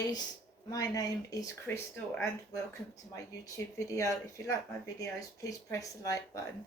guys, my name is Crystal and welcome to my YouTube video. If you like my videos, please press the like button.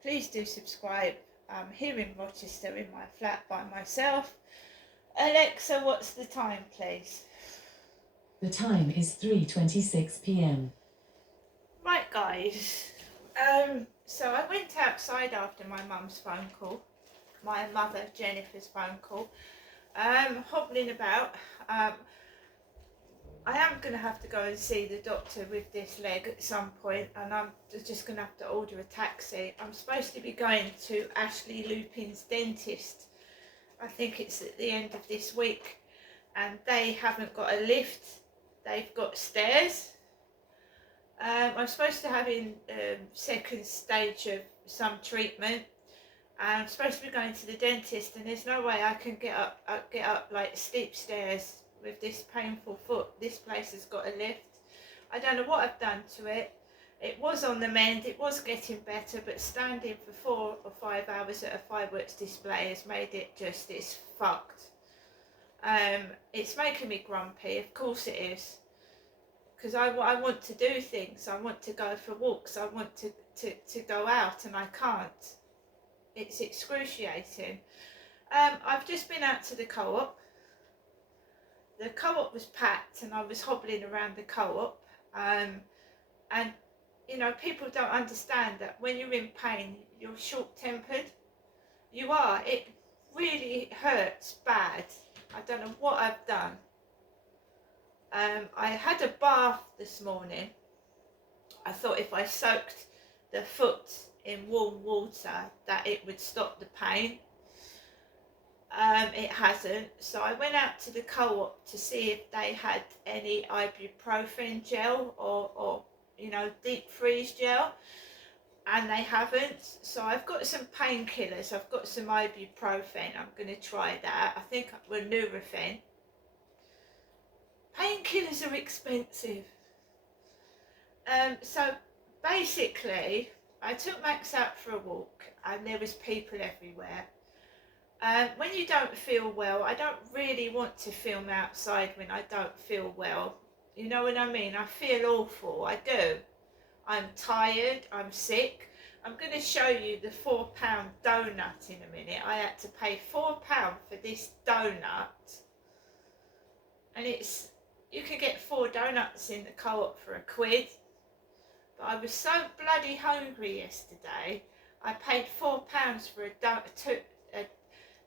Please do subscribe. I'm here in Rochester in my flat by myself. Alexa, what's the time, please? The time is 3:26 p.m. Right, guys. So I went outside after my mum's phone call, my mother Jennifer's phone call. Hobbling about. I am going to have to go and see the doctor with this leg at some point, and I'm just going to have to order a taxi. I'm supposed to be going to Ashley Lupin's dentist. I think it's at the end of this week, and they haven't got a lift. They've got stairs. I'm supposed to have in second stage of some treatment. And I'm supposed to be going to the dentist, and there's no way I can get up like steep stairs with this painful foot. This place has got a lift. I don't know what I've done to it. It was on the mend, it was getting better, but standing for 4 or 5 hours at a fireworks display has made it just, it's fucked. It's making me grumpy, of course it is. Because I want to do things, I want to go for walks, I want to go out, and I can't. It's excruciating. I've just been out to the co-op. The co-op was packed and I was hobbling around the co-op. And, you know, people don't understand that when you're in pain, you're short-tempered. You are. It really hurts bad. I don't know what I've done. I had a bath this morning. I thought if I soaked the foot in warm water that it would stop the pain. It hasn't, so I went out to the co-op to see if they had any ibuprofen gel or you know, deep freeze gel, and they haven't. So I've got some painkillers. I've got some ibuprofen. I'm going to try that. I think we're Nurofen. Painkillers are expensive. So basically I took Max out for a walk and there was people everywhere. When you don't feel well, I don't really want to film outside when I don't feel well. You know what I mean? I feel awful, I do. I'm tired, I'm sick. I'm going to show you the £4 donut in a minute. I had to pay £4 for this donut. And it's, you can get 4 donuts in the co-op for £1. But I was so bloody hungry yesterday, I paid £4 for a donut.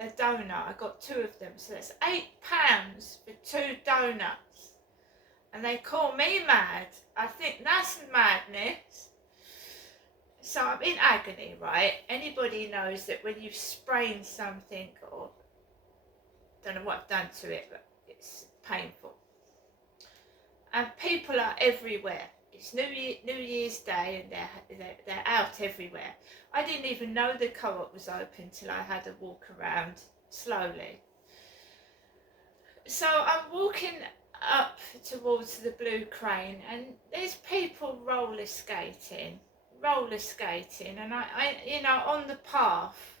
I got 2 of them, so that's £8 for 2 donuts. And they call me mad. I think that's madness. So I'm in agony, right? Anybody knows that when you sprain something, or don't know what I've done to it, but it's painful. And people are everywhere. It's New Year's Day and they're out everywhere. I didn't even know the co-op was open till I had a walk around slowly. So I'm walking up towards the Blue Crane and there's people roller skating, and I you know, on the path.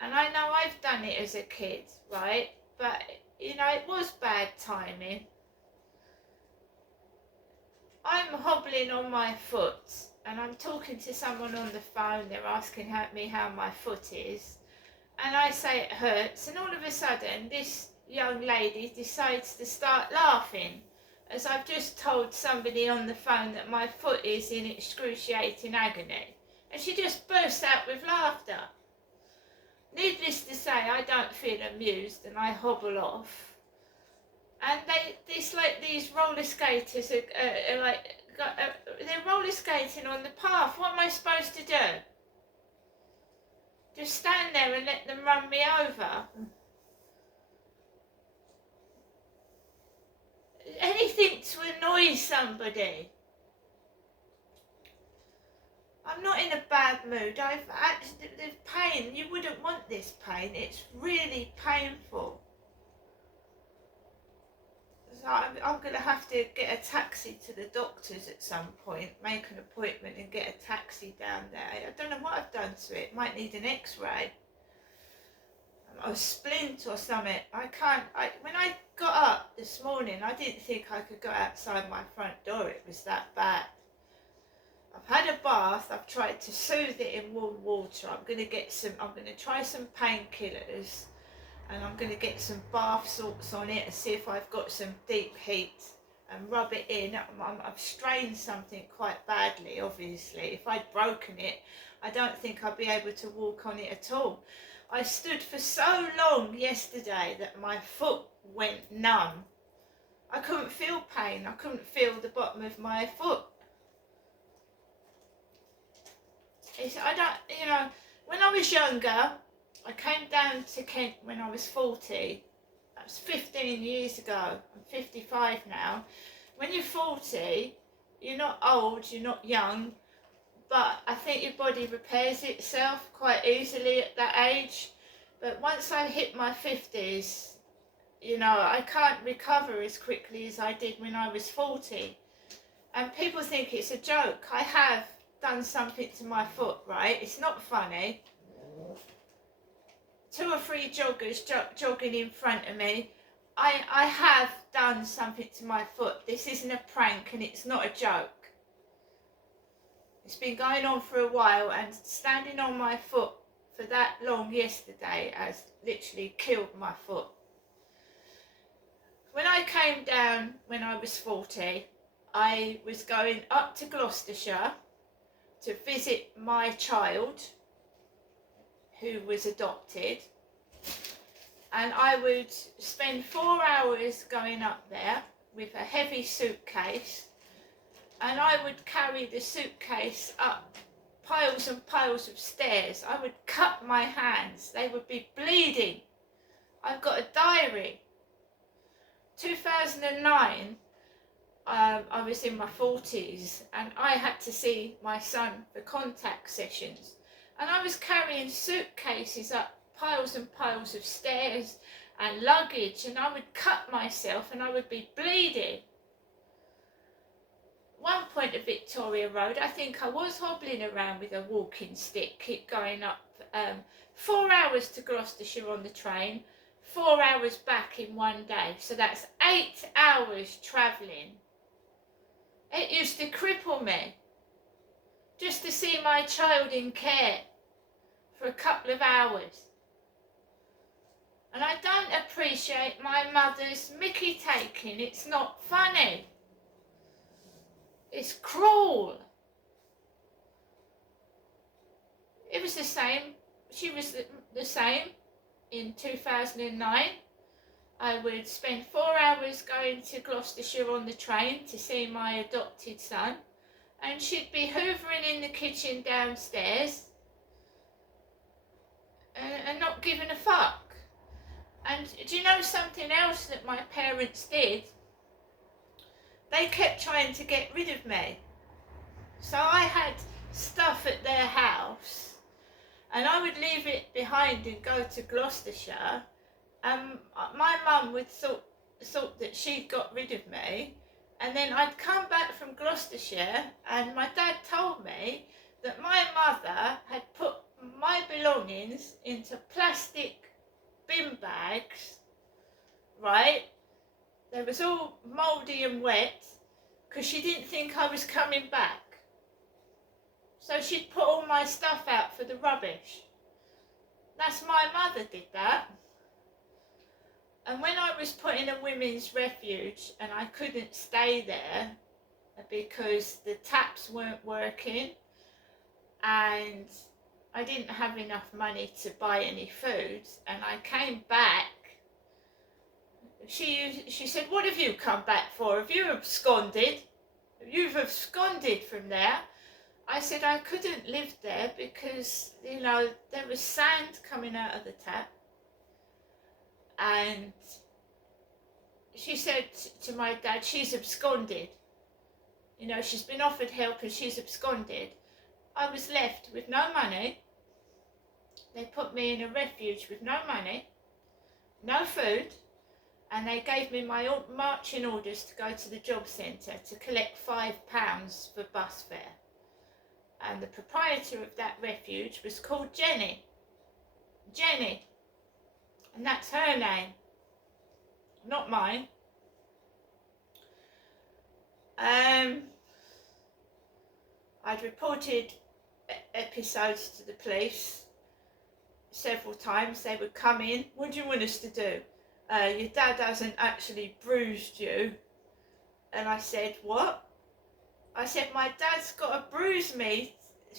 And I know I've done it as a kid, right? But you know, it was bad timing. I'm hobbling on my foot and I'm talking to someone on the phone. They're asking me how my foot is, and I say it hurts, and all of a sudden this young lady decides to start laughing as I've just told somebody on the phone that my foot is in excruciating agony, and she just burst out with laughter. Needless to say, I don't feel amused and I hobble off. And these roller skaters are like, they're roller skating on the path. What am I supposed to do? Just stand there and let them run me over? Anything to annoy somebody. I'm not in a bad mood. The pain, you wouldn't want this pain. It's really painful. So I'm going to have to get a taxi to the doctor's at some point, make an appointment and get a taxi down there. I don't know what I've done to it. Might need an x-ray. a splint or something. When I got up this morning, I didn't think I could go outside my front door. It was that bad. I've had a bath. I've tried to soothe it in warm water. I'm going to try some painkillers, and I'm going to get some bath salts on it and see if I've got some deep heat and rub it in. I've strained something quite badly, obviously. If I'd broken it, I don't think I'd be able to walk on it at all. I stood for so long yesterday that my foot went numb. I couldn't feel pain. I couldn't feel the bottom of my foot. When I was younger, I came down to Kent when I was 40. That was 15 years ago. I'm 55 now. When you're 40, you're not old, you're not young, but I think your body repairs itself quite easily at that age. But once I hit my 50s, I can't recover as quickly as I did when I was 40. And people think it's a joke. I have done something to my foot, right? It's not funny. 2 or 3 joggers jogging in front of me. I have done something to my foot. This isn't a prank and it's not a joke. It's been going on for a while, and standing on my foot for that long yesterday has literally killed my foot. When I came down when I was 40, I was going up to Gloucestershire to visit my child who was adopted, and I would spend 4 hours going up there with a heavy suitcase, and I would carry the suitcase up piles and piles of stairs. I would cut my hands, they would be bleeding. I've got a diary. 2009, I was in my 40s, and I had to see my son for contact sessions, and I was carrying suitcases up piles and piles of stairs and luggage, and I would cut myself and I would be bleeding. One point of Victoria Road, I think I was hobbling around with a walking stick, keep going up. 4 hours to Gloucestershire on the train, 4 hours back in one day, so that's 8 hours travelling. It used to cripple me just to see my child in care for a couple of hours. And I don't appreciate my mother's mickey taking. It's not funny. It's cruel. It was the same. She was the same in 2009. I would spend 4 hours going to Gloucestershire on the train to see my adopted son, and she'd be hoovering in the kitchen downstairs and not giving a fuck. And do you know something else that my parents did? They kept trying to get rid of me. So I had stuff at their house, and I would leave it behind and go to Gloucestershire, and my mum would thought that she'd got rid of me, and then I'd come back from Gloucestershire, and my dad told me that my mother had put my belongings into plastic bin bags, right? They was all mouldy and wet because she didn't think I was coming back. So she'd put all my stuff out for the rubbish. That's my mother did that. And when I was put in a women's refuge and I couldn't stay there because the taps weren't working and I didn't have enough money to buy any food, and I came back, she said, "What have you come back for? Have you absconded? You've absconded from there." I said I couldn't live there because, there was sand coming out of the tap. And she said to my dad, "She's absconded. She's been offered help and she's absconded." I was left with no money. They put me in a refuge with no money, no food, and they gave me my marching orders to go to the job centre to collect £5 for bus fare. And the proprietor of that refuge was called Jenny. Jenny. And that's her name, not mine. I'd reported episodes to the police several times. They would come in. What do you want us to do? Your dad hasn't actually bruised you. And I said, what? I said, my dad's got to bruise me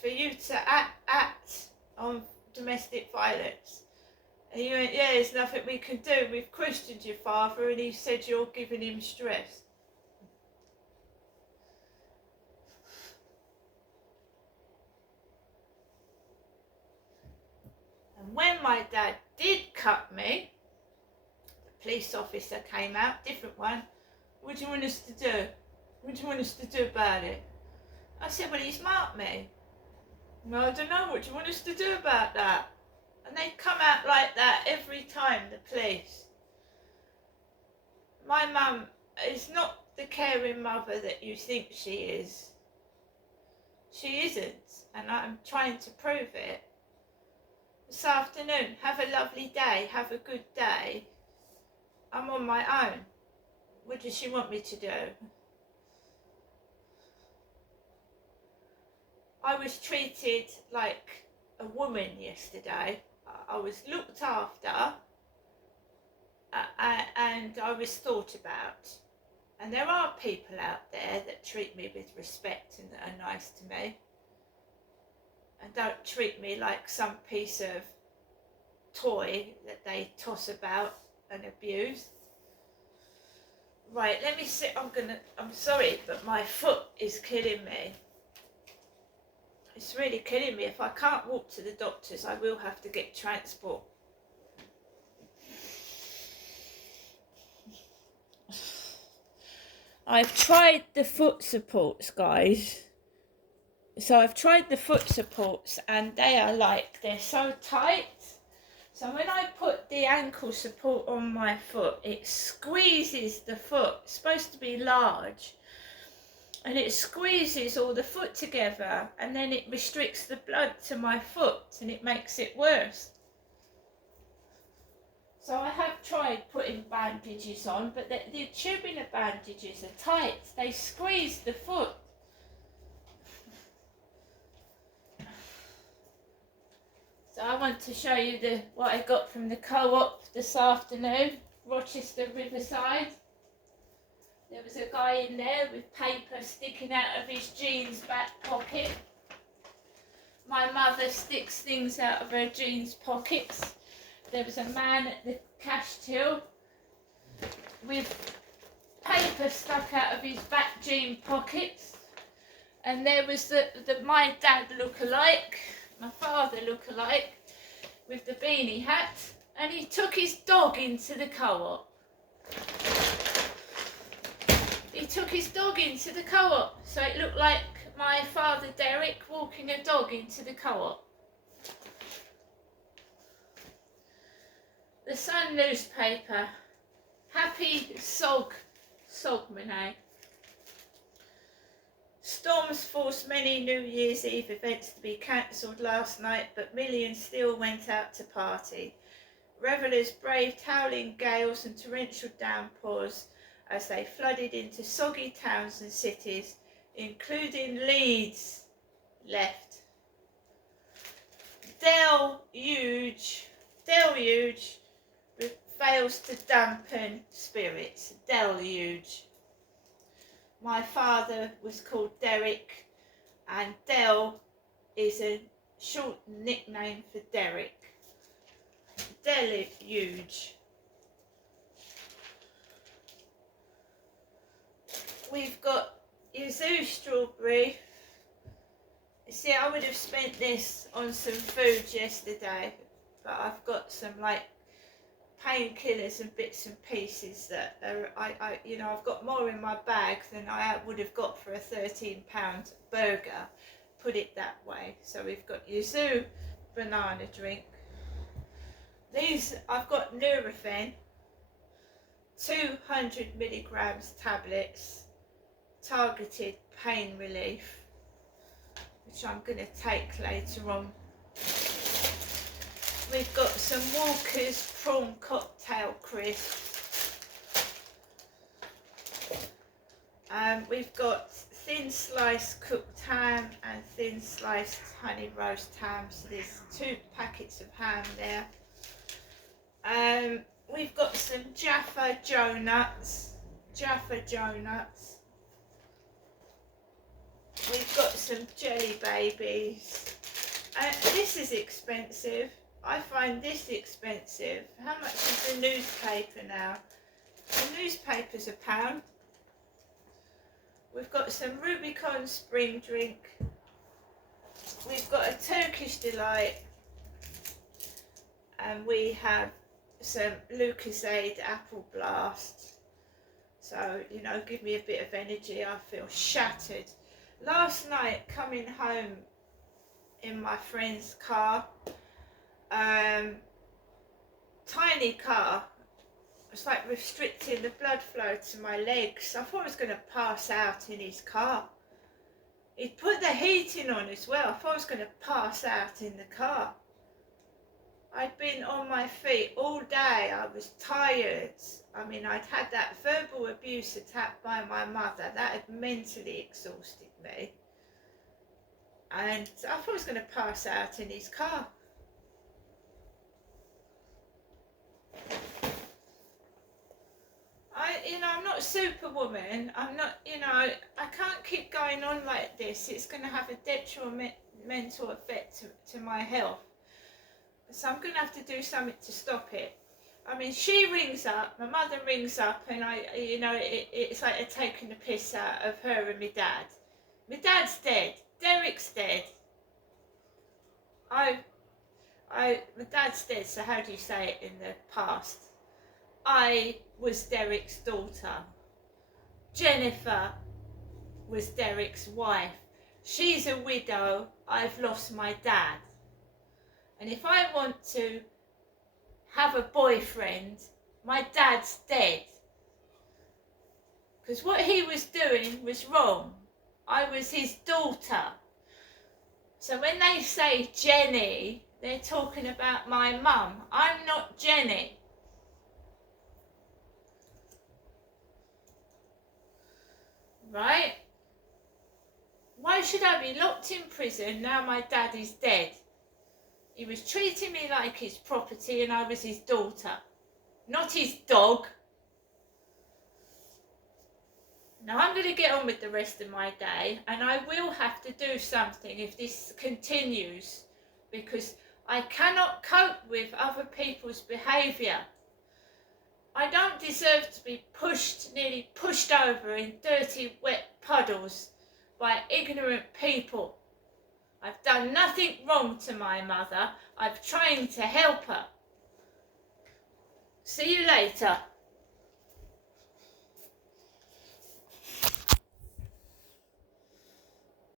for you to act on domestic violence. And he went, yeah, there's nothing we can do. We've questioned your father and he said you're giving him stress. And when my dad did cut me, the police officer came out, different one. What do you want us to do? What do you want us to do about it? I said, well, he's marked me. No, I don't know. What do you want us to do about that? And they come out like that every time, the police. My mum is not the caring mother that you think she is. She isn't, and I'm trying to prove it. This afternoon, have a lovely day, have a good day. I'm on my own. What does she want me to do? I was treated like a woman yesterday. I was looked after and I was thought about. And there are people out there that treat me with respect and that are nice to me. And don't treat me like some piece of toy that they toss about and abuse. Right, let me sit. I'm sorry, but my foot is killing me. It's really killing me. If I can't walk to the doctors, I will have to get transport. I've tried the foot supports, guys. So I've tried the foot supports and they're so tight. So when I put the ankle support on my foot, it squeezes the foot. It's supposed to be large. And it squeezes all the foot together and then it restricts the blood to my foot and it makes it worse. So I have tried putting bandages on, but the tubular bandages are tight. They squeeze the foot. So I want to show you what I got from the co-op this afternoon, Rochester Riverside. There was a guy in there with paper sticking out of his jeans back pocket. My mother sticks things out of her jeans pockets. There was a man at the cash till with paper stuck out of his back jean pockets. And there was my dad look-alike, my father look-alike, with the beanie hat. And he took his dog into the co-op. He took his dog into the co-op, so it looked like my father Derek walking a dog into the co-op. The Sun newspaper, happy Sogmanay. Storms forced many New Year's Eve events to be cancelled last night, but millions still went out to party. Revellers braved howling gales and torrential downpours as they flooded into soggy towns and cities, including Leeds. Left. Deluge fails to dampen spirits. Deluge. My father was called Derek, and Del is a short nickname for Derek. Deluge. We've got yuzu strawberry. See, I would have spent this on some food yesterday, but I've got some like painkillers and bits and pieces that are, I've got more in my bag than I would have got for a £13 burger, put it that way. So we've got yuzu banana drink. These, I've got Nurofen, 200 milligrams tablets, targeted pain relief, which I'm going to take later on. We've got some Walker's prawn cocktail crisps. We've got thin sliced cooked ham and thin sliced honey roast ham. So there's 2 packets of ham there. We've got some Jaffa Joe nuts. We've got some jelly babies. This is expensive. I find this expensive. How much is the newspaper now? The newspaper's £1. We've got some Rubicon spring drink. We've got a Turkish Delight. And we have some Lucozade Apple Blast. So, you know, give me a bit of energy. I feel shattered. Last night, coming home in my friend's car, tiny car, it's like restricting the blood flow to my legs. I thought I was going to pass out in his car. He'd put the heating on as well. I thought I was going to pass out in the car. I'd been on my feet all day. I was tired. I mean, I'd had that verbal abuse attack by my mother. That had mentally exhausted me. And I thought I was going to pass out in his car. I'm not Superwoman. I'm not, I can't keep going on like this. It's going to have a detrimental effect to my health. So I'm going to have to do something to stop it. I mean, she rings up, my mother rings up, and it's like they're taking the piss out of her and my dad. My dad's dead. Derek's dead. My dad's dead, so how do you say it in the past? I was Derek's daughter. Jennifer was Derek's wife. She's a widow. I've lost my dad. And if I want to have a boyfriend, my dad's dead. Because what he was doing was wrong. I was his daughter. So when they say Jenny, they're talking about my mum. I'm not Jenny. Right? Why should I be locked in prison now my dad is dead? He was treating me like his property and I was his daughter, not his dog. Now I'm going to get on with the rest of my day, and I will have to do something if this continues, because I cannot cope with other people's behaviour. I don't deserve to be nearly pushed over in dirty, wet puddles by ignorant people. I've done nothing wrong to my mother. I've tried to help her. See you later.